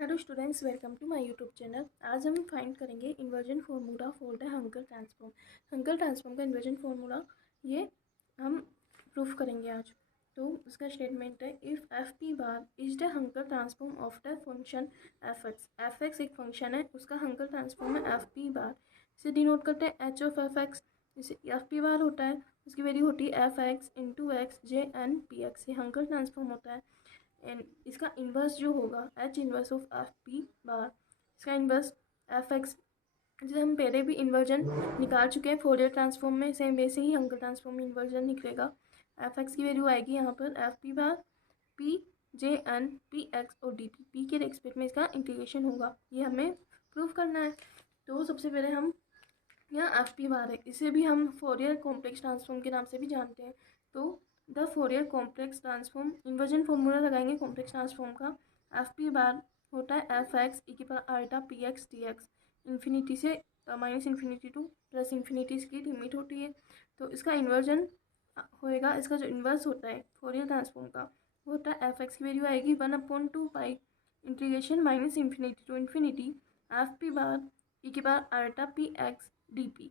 Hello students, welcome to my YouTube channel. आज हम find करेंगे inversion formula for the Hankel transform. Hankel transform का inversion formula ये हम प्रूफ करेंगे आज। तो उसका स्टेटमेंट है, if F P bar is the Hankel transform of the function F X. F X एक फंक्शन है, उसका हंकेल ट्रांसफॉर्म है एफ पी बार। इसे डिनोट करते हैं एच ऑफ एफ एक्स। इसे एफ पी बार होता है, उसकी वैल्यू होती है F X into X J N P X. ये हंकेल ट्रांसफॉर्म होता है। एंड इसका इन्वर्स जो होगा H inverse of F P बार, इसका इन्वर्स एफ एक्स, जैसे हम पहले भी इन्वर्जन निकाल चुके हैं फोरियर ट्रांसफॉर्म में, सेम वैसे ही हंकेल ट्रांसफॉर्म में इन्वर्जन निकलेगा। एफ एक्स की वैल्यू आएगी यहाँ पर F P bar P J N P X और डी पी। पी के रेस्पेक्ट में इसका इंटीग्रेशन होगा, ये हमें प्रूव करना है। तो सबसे पहले हम यहाँ एफ पी बार है, इसे भी हम फोरियर कॉम्प्लेक्स ट्रांसफॉर्म के नाम से भी जानते हैं। तो the Fourier complex transform inversion formula लगाएंगे कॉम्प्लेक्स ट्रांसफॉर्म का। एफ पी बार होता है एफ एक्स ई की power alpha P X D X. Infinity से minus infinity to plus infinity इसकी लिमिट होती है। तो इसका इन्वर्जन होएगा, इसका जो इन्वर्स होता है फोरियर ट्रांसफॉर्म का वो होता है एफ एक्स की वैल्यू आएगी 1/2 pi integration minus infinity to infinity F P bar E की power alpha P X D P.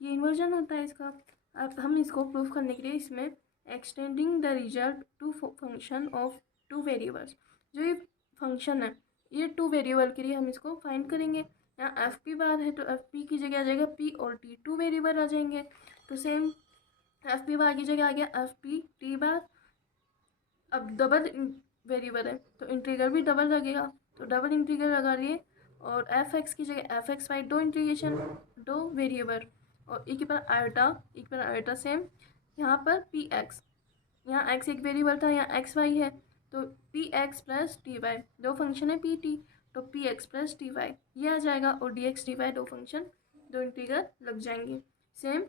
ये इन्वर्जन होता है इसका। अब हम इसको प्रूफ करने के लिए इसमें extending the result to function of two variables, जो ये फंक्शन है ये टू वेरिएबल के लिए हम इसको फाइंड करेंगे। यहाँ एफ पी बार है तो एफ पी की जगह आ जाएगा पी और टी, टू वेरिएबल आ जाएंगे। तो सेम एफ पी बार की जगह आ गया एफ पी टी बार। अब डबल वेरिएबल है तो इंटीग्रल भी डबल लगेगा, तो डबल इंटीग्रल लगा रही है। और एफ एक्स की जगह एफ एक्स वाई, दो इंटीग्रेशन दो वेरिएबल, और ई की पर आल्टा, ई की पर आल्टा सेम यहाँ पर पी एक्स, यहाँ एक्स एक वेरिएबल था, यहाँ एक्स वाई है, तो P X plus T Y, दो फंक्शन है पी टी, तो P X plus T Y ये आ जाएगा। और डी एक्स डी वाई, दो फंक्शन दो इंटीग्रल लग जाएंगे सेम।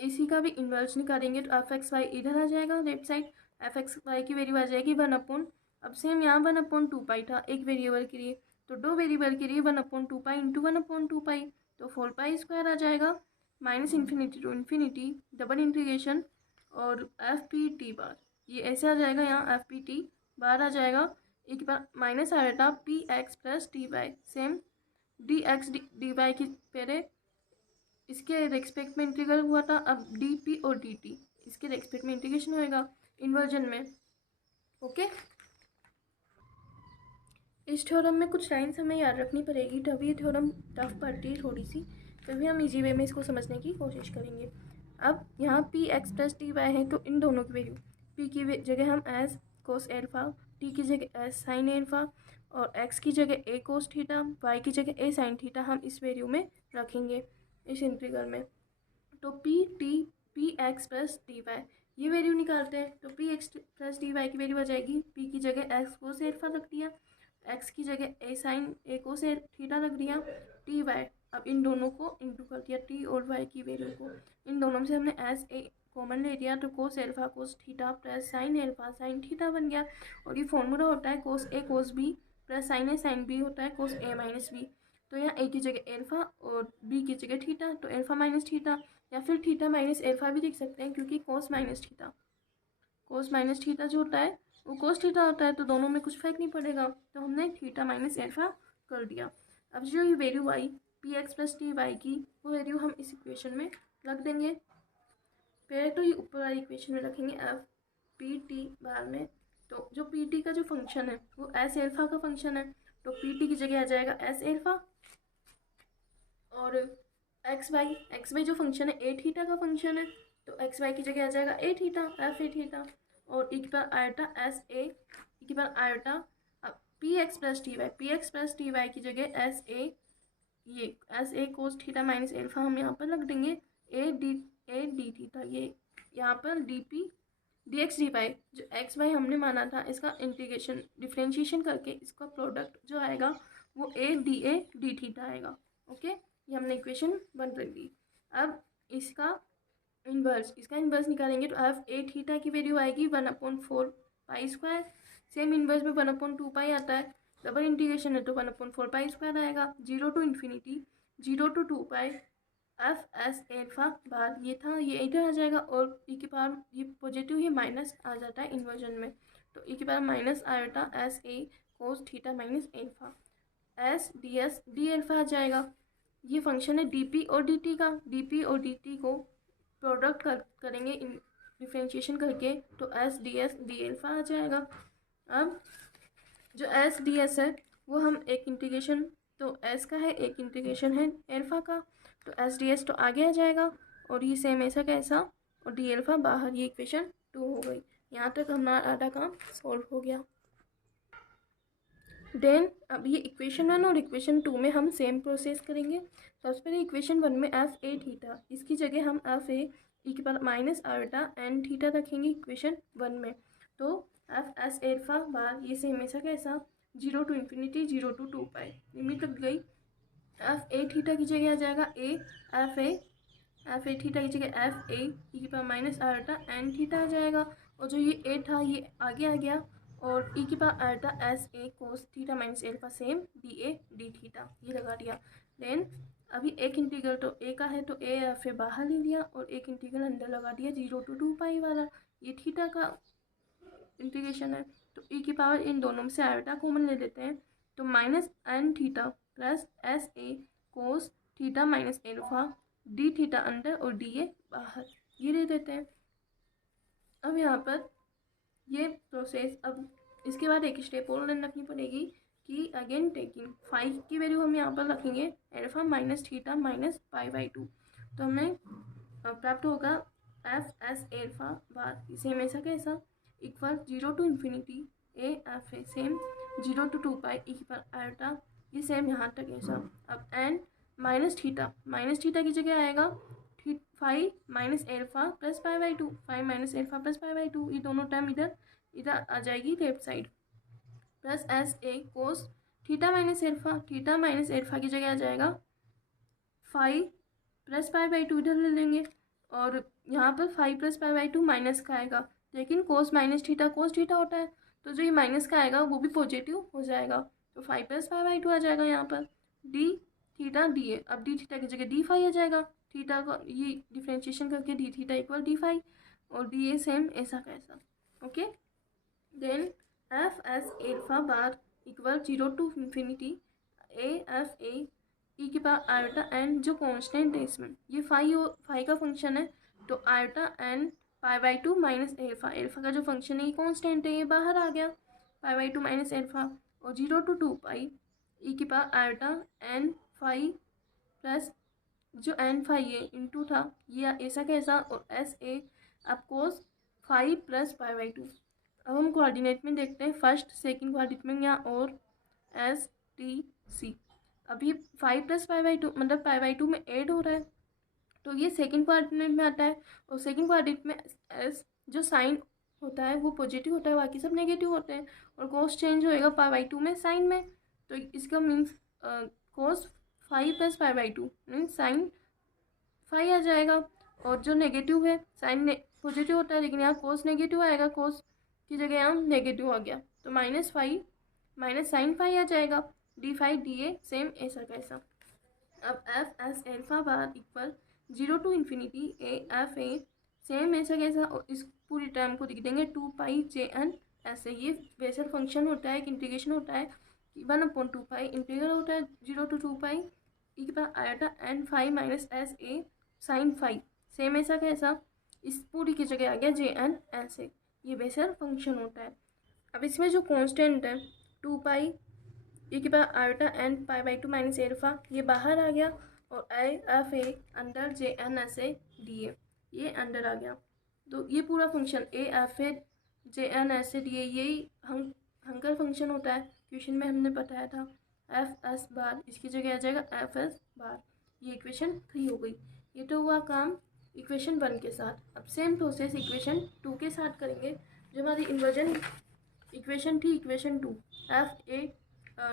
इसी का भी इन्वर्स निकालेंगे तो एफ एक्स वाई इधर आ जाएगा left side, F X Y की वैल्यू आ जाएगी 1/। अब सेम यहाँ 1/2 पाई था एक वेरिएबल के लिए, तो दो वेरिएबल के लिए 1/2 पाई इंटू 1/2 पाई, तो 4 पाई स्क्वायर आ जाएगा minus infinity to infinity double integration और एफ पी टी बार, ये ऐसे आ जाएगा। यहाँ एफ पी टी बार आ जाएगा एक बार माइनस आ जाता P X plus T Y, same D X D Y की पहले इसके रेस्पेक्ट में इंटीग्रल हुआ था, अब डी पी और डी टी इसके रेस्पेक्ट में इंटीग्रेशन होएगा इन्वर्जन में। ओके, इस थ्योरम में कुछ लाइन्स हमें याद रखनी पड़ेगी, तभी ये थ्योरम टफ पड़ती है थोड़ी सी, तभी हम इजी वे में इसको समझने की कोशिश करेंगे। अब यहाँ P X plus T Y है, तो इन दोनों की वैल्यू पी की जगह हम एज कोस एल्फा, टी की जगह एज साइन एल्फा और एक्स की जगह ए कोस थीटा, वाई की जगह ए साइन थीटा हम इस वैल्यू में रखेंगे इस इंटीग्रल में। तो P X plus T Y ये वैल्यू निकालते हैं, तो P X plus T Y की वैल्यू आ जाएगी, पी की जगह एक्स कोस एल्फा रख दिया, एक्स की जगह ए साइन ए कोस थीटा रख दिया, टी वाई, अब इन दोनों को इंटू कर दिया टी और वाई की वैल्यू को, इन दोनों में से हमने एस ए कॉमन ले लिया, तो कोस alpha cos theta plus sine alpha sine theta बन गया। और ये फॉर्मूला होता है कोस ए कोस बी प्लस साइन ए साइन बी होता है कोस ए माइनस बी। तो यहाँ ए की जगह एल्फा और बी की जगह थीटा, तो एल्फा माइनस थीटा या फिर थीटा माइनस एल्फा भी लिख सकते हैं, क्योंकि कोस माइनस थीटा जो होता है वो कोस थीटा होता है, तो दोनों में कुछ फर्क नहीं पड़ेगा, तो हमने थीटा माइनस एल्फा कर दिया। अब जो ये वैल्यू आई P X plus T Y की, वो वैल्यू हम इस इक्वेशन में रख देंगे। पहले तो ये ऊपर वाली इक्वेशन में रखेंगे एफ पी टी बार में, तो जो पी टी का जो फंक्शन है वो एस एल्फा का फंक्शन है, तो पी टी की जगह आ जाएगा एस एल्फा, और एक्स वाई जो फंक्शन है ए थीटा का फंक्शन है, तो एक्स वाई की जगह आ जाएगा A theta F A theta, और ई की power iota S A, E की पावर आयोटा। अब P X plus T Y की जगह एस ए, ये एस ए कोस थीटा माइनस एल्फा हम यहाँ पर रख देंगे, ए डी थीटा, ये यहाँ पर D P D X D Y, जो एक्स वाई हमने माना था इसका इंटीग्रेशन डिफ्रेंशिएशन करके इसका प्रोडक्ट जो आएगा वो ए डी थीटा आएगा। ओके, ये हमने इक्वेशन 1 कर दी। अब इसका इन्वर्स निकालेंगे, तो एफ ए थीटा की वैल्यू आएगी 1/4 पाई स्क्वायर, सेम इन्वर्स में 1/2 पाई आता है, डबल इंटीग्रेशन है तो 1/4 पाई स्क्वायर आएगा, 0 to infinity 0 to 2 pi F S alpha bar, ये था ये इधर आ जाएगा, और ई की पावर ये पॉजिटिव ही माइनस आ जाता है इन्वर्जन में, तो ई की power minus iota S A cos theta minus alpha, s d alpha आ जाएगा। ये फंक्शन है डी पी और डी टी का, डी पी और डी टी को प्रोडक्ट करेंगे डिफ्रेंशिएशन करके, तो एस डी एल्फा आ जाएगा। अब जो एस डी एस है वो हम एक इंटीग्रेशन, तो एस का है एक इंटीग्रेशन है एल्फा का, तो एस डी एस तो आगे आ जाएगा और ये सेम ऐसा कैसा और डी एल्फा बाहर। ये इक्वेशन 2 हो गई। यहाँ तक हमारा आधा काम सॉल्व हो गया। देन अब ये इक्वेशन 1 और इक्वेशन 2 में हम सेम प्रोसेस करेंगे। सबसे पहले इक्वेशन 1 में एफ ए थीटा, इसकी जगह हम एफ ए ई के power minus iota N theta रखेंगे इक्वेशन 1 में। तो एफ एस एल्फा बार ये सेम ऐसा कैसा 0 to infinity 0 to 2 pi, limit लग गई। एफ ए थीटा की जगह आ जाएगा एफ ए थीटा की जगह एफ ए ई के power minus iota N theta आ जाएगा, और जो ये ए था ये आगे आ गया, और ई की power iota S A cos theta minus alpha same D theta ये लगा दिया। देन अभी एक इंटीग्रल तो ए का है तो ए एफ ए बाहर ले लिया और एक इंटीग्रल अंदर लगा दिया 0 टू 2 पाई वाला, ये थीटा का इंटीग्रेशन है। तो ई की पावर इन दोनों में से आयोटा कॉमन ले लेते हैं, तो minus N theta plus S ए cos theta minus alpha D theta अंदर और डी ए बाहर, ये ले देते हैं। अब यहाँ पर ये प्रोसेस, अब इसके बाद एक स्टेप और रखनी पड़ेगी कि अगेन टेकिंग 5 की वैल्यू हम यहाँ पर रखेंगे alpha minus theta minus pi by 2, तो हमें प्राप्त होगा एफ एस एल्फा बार इसे हमेशा कैसा equal 0 to infinity A F A same 0 to 2 pi E पर आयोटा, ये सेम यहाँ तक ऐसा। अब एन माइनस थीटा की जगह आएगा 5 minus alpha plus pi by 2, 5 minus alpha plus pi by 2, ये दोनों टर्म इधर आ जाएगी लेफ्ट साइड, प्लस एस ए कोस थीटा माइनस एल्फा की जगह आ जाएगा 5 प्लस पाई बाई 2 इधर ले लेंगे, और यहाँ पर 5 प्लस पाई बाई 2 माइनस का आएगा, लेकिन कोस माइनस थीटा कोस थीटा होता है, तो जो ये माइनस का आएगा वो भी पॉजिटिव हो जाएगा, तो 5 प्लस पाई बाई 2 आ जाएगा यहाँ पर डी थीटा डी ए। अब डी थीटा की जगह डी फाई आ जाएगा, थीटा का ये डिफ्रेंशिएशन करके d theta equal d phi और डी ए सेम ऐसा कैसा। Okay, then f S alpha bar equal 0 to infinity A F A ई के पावर आयोटा एन, जो कांस्टेंट है इसमें ये फाई का फंक्शन है, तो iota n pi by 2 minus alpha का जो फंक्शन है ये कांस्टेंट है, ये बाहर आ गया पाई बाई 2 माइनस एल्फा, और 0 टू 2 पाई ई के power iota N phi plus जो एन फाई है इंटू था ये ऐसा कैसा, और एस ए अब कोस 5 प्लस पाई बाई 2। अब हम कोऑर्डिनेट में देखते हैं, फर्स्ट सेकंड कोऑर्डिनेट में यहाँ और एस टी सी, अभी 5 प्लस पाई बाई 2 मतलब पाई बाई 2 में ऐड हो रहा है, तो ये सेकंड कोऑर्डिनेट में आता है, और सेकंड कोऑर्डिनेट में एस जो साइन होता है वो पॉजिटिव होता है, बाकी सब नेगेटिव होते हैं, और कोस चेंज होएगा पाई बाई 2 में साइन में, तो इसका means cos 5 plus pi by 2 means sign 5 आ जाएगा, और जो नेगेटिव है साइन पॉजिटिव होता है लेकिन यहाँ कोस नेगेटिव आएगा, कोस की जगह यहाँ नेगेटिव आ गया, तो -5 माइनस साइन 5 आ जाएगा, डी 5 डी ए सेम ऐसा कैसा। अब F S alpha bar equal 0 to infinity A F A same ऐसा कैसा, और इस पूरी टर्म को लिख देंगे 2 पाई जे एन ऐसे। ये बेसल फंक्शन होता है, एक इंटीग्रेशन होता है 1/2 पाई, इंटीग्रल होता है 0 टू 2 पाई ई के पास iota n 5 minus s a sine 5 same ऐसा कैसा, इस पूरी की जगह आ गया जे एन ऐसे, ये बेसल फंक्शन होता है। अब इसमें जो कांस्टेंट है 2 पाई ई के पास iota n pi by 2 minus alpha ये बाहर आ गया, और i f a under j N S A d a ये अंडर आ गया, तो ये पूरा function a F a j N S A d a यही हंकर फंक्शन होता है, क्वेश्चन में हमने बताया था एफ एस बार, इसकी जगह आ जाएगा एफ एस बार। ये इक्वेशन 3 हो गई। ये तो हुआ काम इक्वेशन 1 के साथ। अब सेम प्रोसेस इक्वेशन 2 के साथ करेंगे। जो हमारी इन्वर्जन इक्वेशन थी इक्वेशन 2 एफ ए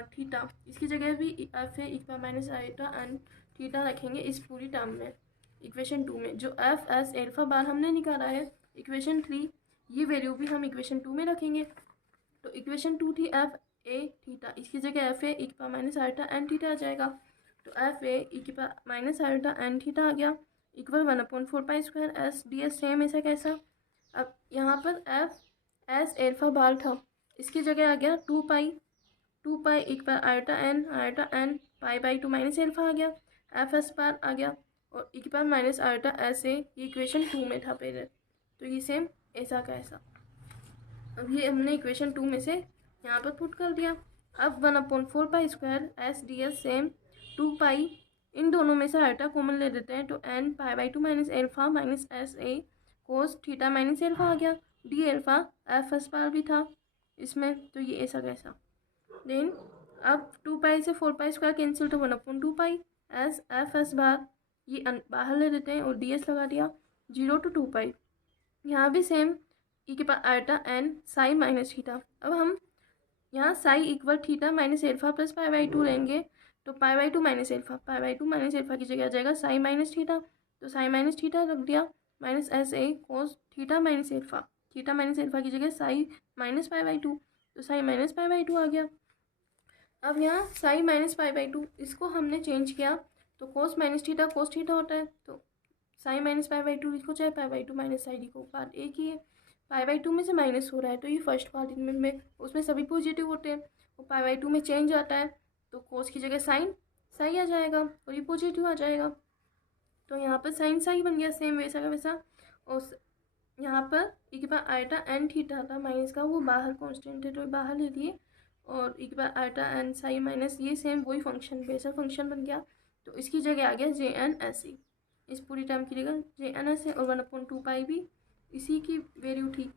थीटा, इसकी जगह भी एफ ए इक्वा माइनस आयोटा एन थीटा रखेंगे इस पूरी टर्म में इक्वेशन 2 में। जो एफ एस एल्फा बार हमने निकाला है इक्वेशन 3, ये वैल्यू भी हम इक्वेशन 2 में रखेंगे। तो इक्वेशन 2 थी एफ ए थीटा, इसकी जगह एफ ए इक्वा माइनस आयोटा एन थीटा आ जाएगा, तो एफ ए इक्वा माइनस आयोटा एन थीटा आ गया equal 1/4 pi square s d s same ऐसा कैसा। अब यहाँ पर एफ एस एल्फा बार था, इसकी जगह आ गया 2 पाई 2 पाई एक बार iota n pi by 2 minus alpha आ गया, एफ एस बार आ गया और एक बार माइनस आयोटा एस ए, ये इक्वेशन 2 में था पहले, तो ये सेम ऐसा का ऐसा। अब ये हमने इक्वेशन 2 में से यहाँ पर पुट कर दिया। अब 1/4 pi square s d s same 2 pi, इन दोनों में से आयोटा कॉमन ले लेते हैं, तो n pi by 2 minus alpha minus s A cos theta minus alpha आ गया, d alpha f S bar भी था इसमें, तो ये ऐसा कैसा। देन अब 2 पाई से 4 पाई स्क्वायर कैंसिल, तो 1/2 पाई एस एफ एस बार ये बाहर ले लेते हैं और डी एस लगा दिया, 0 to 2 पाई। यहाँ भी सेम ई के पास iota n psi minus theta. अब हम यहाँ psi equal theta minus alpha plus pi by 2 लेंगे, तो pi by 2 minus alpha, pi by 2 minus alpha की जगह आ जाएगा साई माइनस थीटा, तो साई माइनस थीटा रख दिया, माइनस एस ए cos theta minus alpha, theta minus alpha की जगह साई माइनस पाई बाई 2, तो साई माइनस पाई बाई 2 आ गया। अब यहाँ साई माइनस पाई बाई 2 इसको हमने चेंज किया, तो कोस माइनस थीटा कोस थीटा होता है, तो साई माइनस पाई बाई 2 लिखो, चाहे पाई बाई 2 माइनस साई लिखो, बात एक ही है। पाई बाई 2 में से माइनस हो रहा है, तो ये फर्स्ट पार्ट में उसमें सभी पॉजिटिव होते हैं, और पाई बाई 2 में चेंज आता है, तो कोस की जगह साइन साई आ जाएगा और ये पॉजिटिव आ जाएगा, तो यहाँ पर साइन साई बन गया सेम वैसा का वैसा। और यहाँ पर एक बार आयोटा एन थीटा था माइनस का, वो बाहर कांस्टेंट है तो बाहर ले लिए, और एक बार आयोटा एन साई माइनस ये सेम वही फंक्शन वैसा फंक्शन बन गया, तो इसकी जगह आ गया जे एन एस ई, इस पूरी टर्म की जगह जे एन एस है, और 1/2 पाई भी इसी की वैल्यू थी,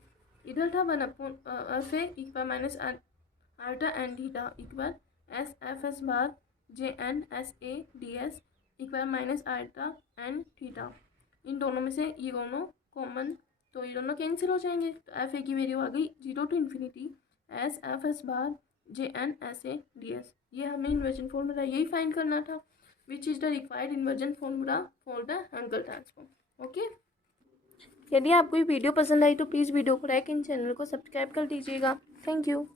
इधर था 1/f एक बार माइनस आयोटा एन थीटा एक बार s F S bar J N S A D s एक बार माइनस आयोटा एन थीटा, इन दोनों में से ये दोनों कॉमन, तो ये दोनों कैंसिल हो जाएंगे, तो एफ ए की वैल्यू आ गई 0 to infinity S F S bar J N S A D S. ये हमें इन्वर्जन फॉर्मूला यही फाइंड करना था, which is the required inversion formula for the Hankel transform. Okay, यदि आपको ये वीडियो पसंद आई तो प्लीज़ वीडियो को लाइक एंड चैनल को सब्सक्राइब कर दीजिएगा। Thank you.